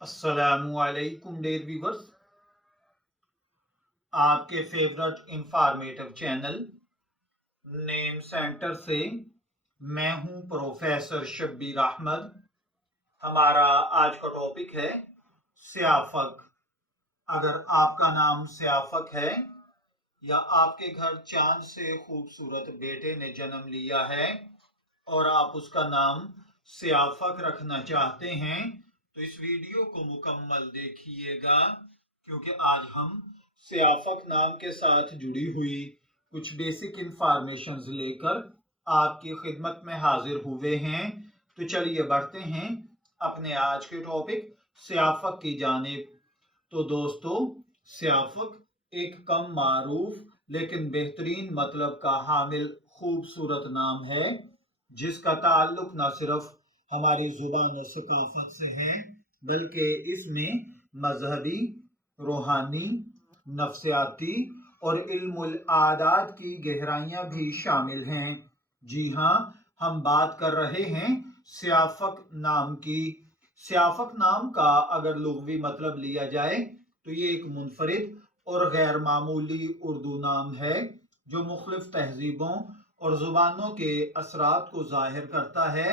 अस्सलामुअलैकुम dear viewers, आपके favourite informative channel name centre से मैं हूं प्रोफेसर शब्बीर अहमद। हमारा आज का टॉपिक है सियाफक। अगर आपका नाम सियाफक है या आपके घर चांद से खूबसूरत बेटे ने जन्म लिया है और आप उसका नाम सियाफक रखना चाहते हैं तो इस वीडियो को मुकम्मल देखिएगा, क्योंकि आज हम सियाफक नाम के साथ जुड़ी हुई कुछ बेसिक इंफॉर्मेशन लेकर आपकी खिदमत में हाजिर हुए हैं। तो चलिए बढ़ते हैं अपने आज के टॉपिक सियाफक की जानिब। तो दोस्तों, सियाफक एक कम मारूफ लेकिन बेहतरीन मतलब का हामिल खूबसूरत नाम है, जिसका ताल्लुक न सिर्फ हमारी जुबान और सकाफत से है बल्कि इसमें मजहबी, रूहानी, नफ्सियाती और इल्मुल आदात की गहराइयां भी शामिल हैं। जी हाँ, हम बात कर रहे हैं सियाफक नाम की। सियाफक नाम का अगर लुग़वी मतलब लिया जाए तो ये एक मुनफरिद और गैर मामूली उर्दू नाम है जो मुख्तलिफ तहजीबों और जुबानों के असरात को जाहिर करता है।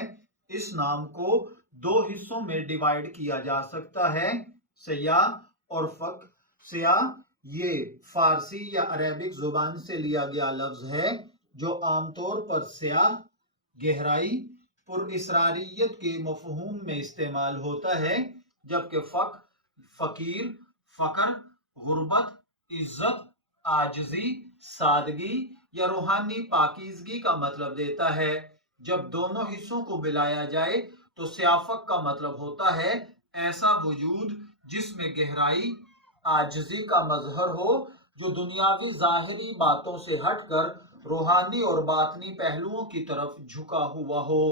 इस नाम को दो हिस्सों में डिवाइड किया जा सकता है, सिया और फक। सिया ये फारसी या अरेबिक जुबान से लिया गया लफ्ज है जो आमतौर पर स्याह, गहराई, पुरइसरारियत के मफहूम में इस्तेमाल होता है, जबकि फक फकीर, फकर, गुर्बत, इज्जत, आजजी, सादगी या रूहानी पाकीज़गी का मतलब देता है। जब दोनों हिस्सों को मिलाया जाए तो सियाफक का मतलब होता है ऐसा वजूद जिसमें गहराई, आजजी का मजहर हो, जो दुनियावी जाहिरी बातों से हटकर रूहानी और बातनी पहलुओं की तरफ झुका हुआ हो।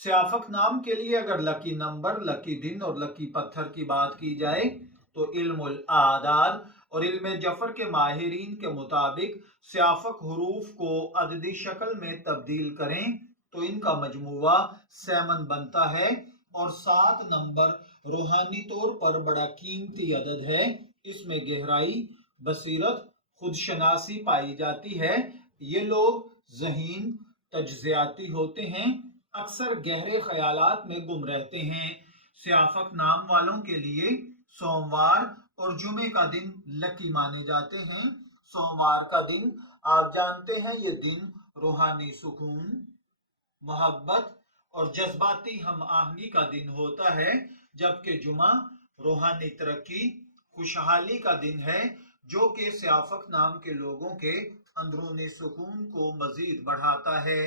सियाफक नाम के लिए अगर लकी नंबर, लकी दिन और लकी पत्थर की बात की जाए तो इल्मुल आदाद और इल्म जफर के माहिरीन के मुताबिक सियाफक हुरूफ को अददी शक्ल में तब्दील करें तो इनका मजमुआ 7 बनता है और 7 नंबर रूहानी तौर पर बड़ा कीमती अदद है। इसमें गहराई, बसीरत, खुदशनासी पाई जाती है। ये लोग ज़हीन, तज्ज़ियाती होते हैं, अक्सर गहरे ख्यालात में गुम रहते हैं। सियाफक नाम वालों के लिए सोमवार और जुमे का दिन लकी माने जाते हैं। सोमवार का दिन आप जानते हैं ये दिन रूहानी सुकून, मोहब्बत और जज्बाती हम आहंगी का दिन होता है, जबकि जुमा रूहानी तरक्की, खुशहाली का दिन है, जो कि सियाफक नाम के लोगों के अंदरूनी सुकून को मजीद बढ़ाता है।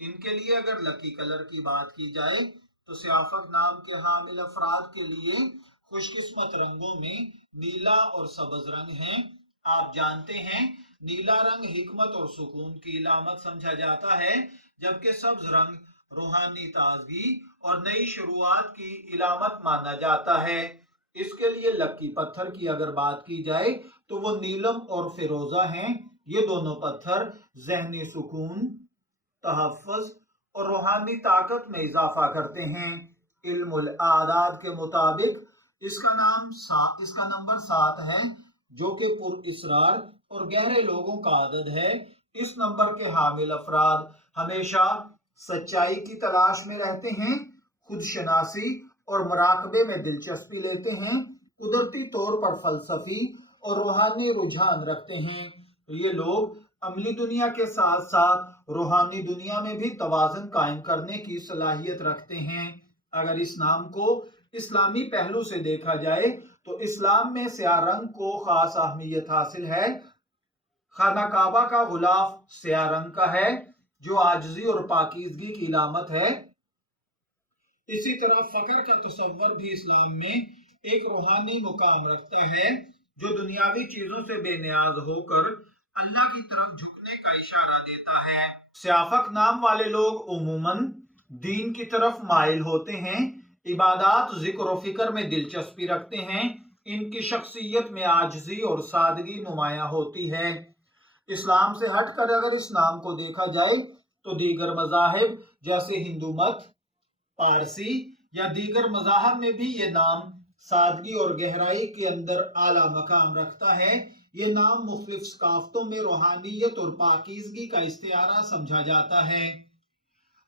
इनके लिए अगर लकी कलर की बात की जाए तो सियाफक नाम के हामिल अफराद के लिए खुशकिस्मत रंगों में नीला और सब्ज रंग है। आप जानते हैं नीला रंग हिकमत और सुकून की इलामत समझा जाता है, जबकि सब्ज रंग रूहानी ताजगी और नई शुरुआत की इलामत माना जाता है। इसके लिए लकी पत्थर की अगर बात की जाए तो वो नीलम और फिरोजा हैं। ये दोनों पत्थर जहनी सुकून, तहफ़्फ़ुज़ और रूहानी ताकत में इजाफा करते हैं। इल्मुल आदाद के मुताबिक इसका नंबर 7 है, जो कि पुरइसरार और गहरे लोगों का आदद है। इस नंबर के हामिल अफराद हमेशा सच्चाई की तलाश में रहते हैं, खुदशनासी और मुराकबे में दिलचस्पी लेते हैं, कुदरती तौर पर फलसफी और रूहानी रुझान रखते हैं। तो ये लोग अमली दुनिया के साथ साथ रूहानी दुनिया में भी तवाज़ुन कायम करने की सलाहियत रखते हैं। अगर इस नाम को इस्लामी पहलू से देखा जाए तो इस्लाम में स्याह रंग को खास अहमियत हासिल है। खाना काबा का गुलाफ स्याह रंग का है, जो आजिज़ी और पाकीज़गी की इलामत है। इसी तरह फकर का तस्वर भी इस्लाम में एक रूहानी मुकाम रखता है, जो दुनियावी चीजों से बेनियाज होकर अल्लाह की तरफ झुकने का इशारा देता है। सियाफक नाम वाले लोग उमूमन दीन की तरफ माइल होते हैं, इबादत, जिक्र और फिक्र में दिलचस्पी रखते हैं। इनकी शख्सियत में आजिज़ी और सादगी नुमायां होती है। इस्लाम से हटकर अगर इस नाम को देखा जाए तो दीगर मज़ाहिब जैसे हिंदू मत, पारसी, या दीगर मज़ाहब में भी ये नाम सादगी और गहराई के अंदर आला मकाम रखता है। ये नाम मुख्तलिफ सकाफ़तों में रूहानियत और पाकीज़गी का इस्तिआरा समझा जाता है।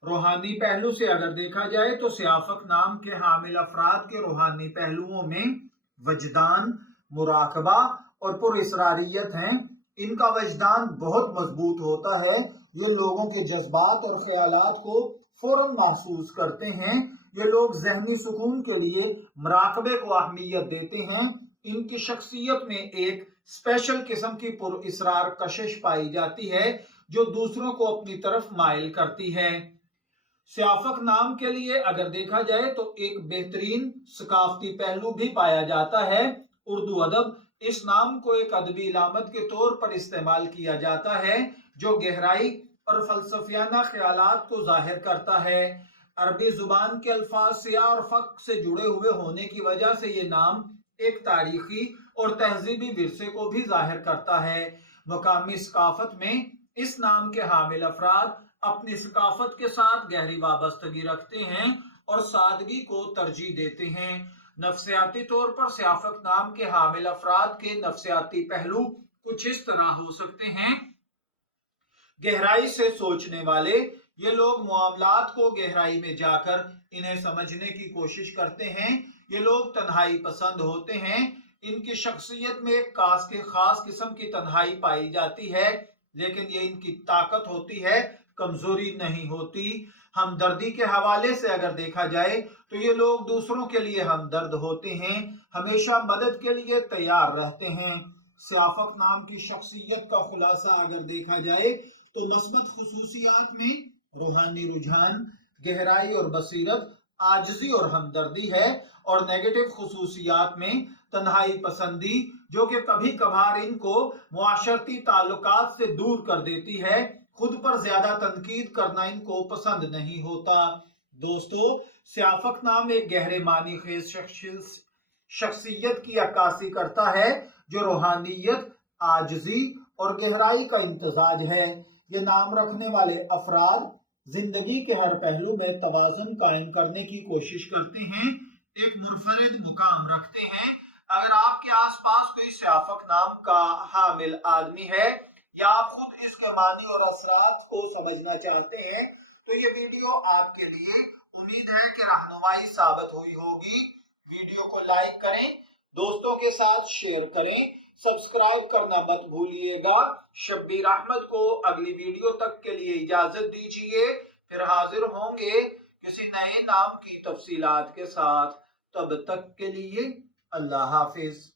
रूहानी पहलू से अगर देखा जाए तो सियाफक नाम के हामिल अफराद के रूहानी पहलुओं में वजदान, मुराकबा और पुरइसरारियत हैं। इनका वजदान बहुत मजबूत होता है। ये लोगों के जज्बात और ख्यालात को फौरन महसूस करते हैं। ये लोग जहनी सुकून के लिए मुराकबे को अहमियत देते हैं। इनकी शख्सियत में एक स्पेशल किस्म की पुरइसरार कशिश पाई जाती है जो दूसरों को अपनी तरफ माइल करती है। सियाफक नाम के लिए अगर देखा जाए तो एक बेहतरीन सकाफती पहलू भी पाया जाता है। उर्दू अदब इस नाम को एक अदबी इलामत के तौर पर इस्तेमाल किया जाता है जो गहराई और फलसफियाना ख्यालात को जाहिर करता है। अरबी जुबान के अल्फाज सिया और फक से जुड़े हुए होने की वजह से ये नाम एक तारीखी और तहजीबी विरसे को भी जाहिर करता है। मकामी सकाफत में इस नाम के हामिल अफराद अपनी सकाफत के साथ गहरी वाबस्तगी रखते हैं और सादगी को तरजीह देते हैं। नफ्सियाती तौर पर सियाफक नाम के हामिल अफराद के नफ्सियाती पहलू कुछ इस तरह हो सकते हैं। गहराई से सोचने वाले, ये लोग मामलात को गहराई में जाकर इन्हें समझने की कोशिश करते हैं। ये लोग तन्हाई पसंद होते हैं। इनकी शख्सियत में एक खास किस्म की तन्हाई पाई जाती है, लेकिन ये इनकी ताकत होती है, कमजोरी नहीं होती। हमदर्दी के हवाले से अगर देखा जाए तो ये लोग दूसरों के लिए हमदर्द होते हैं, हमेशा मदद के लिए तैयार रहते हैं। सियाफक नाम की शख्सियत का खुलासा अगर देखा जाए तो मस्बत खुसूसियात में रूहानी रुझान, गहराई और बसीरत, आजिज़ी और हमदर्दी है, और नेगेटिव खुसूसियात में तन्हाई पसंदी जो कि कभी कभार इनको मुआशरती ताल्लुकात से दूर कर देती है। खुद पर ज्यादा तनकीद करना इनको पसंद नहीं होता। दोस्तों, सियाफक नाम एक गहरे मानी खेज शख्सियत की अक्कासी करता है जो रूहानियत, आजिज़ी और गहराई का इम्तजाज है। ये नाम रखने वाले अफराद जिंदगी के हर पहलू में तवाज़ुन कायम करने की कोशिश करते हैं, एक मुनफरिद मुकाम रखते हैं। अगर आपके आसपास कोई सियाफक नाम का हामिल आदमी है या आप खुद इसके मानी और असरात को समझना चाहते हैं तो ये वीडियो आपके लिए उम्मीद है कि रहनुमाई साबित हुई होगी। वीडियो को लाइक करें, दोस्तों के साथ शेयर करें, सब्सक्राइब करना मत भूलिएगा। शब्बीर अहमद को अगली वीडियो तक के लिए इजाजत दीजिए, फिर हाजिर होंगे किसी नए नाम की तफसीलात के साथ। तब तक के लिए अल्लाह हाफिज।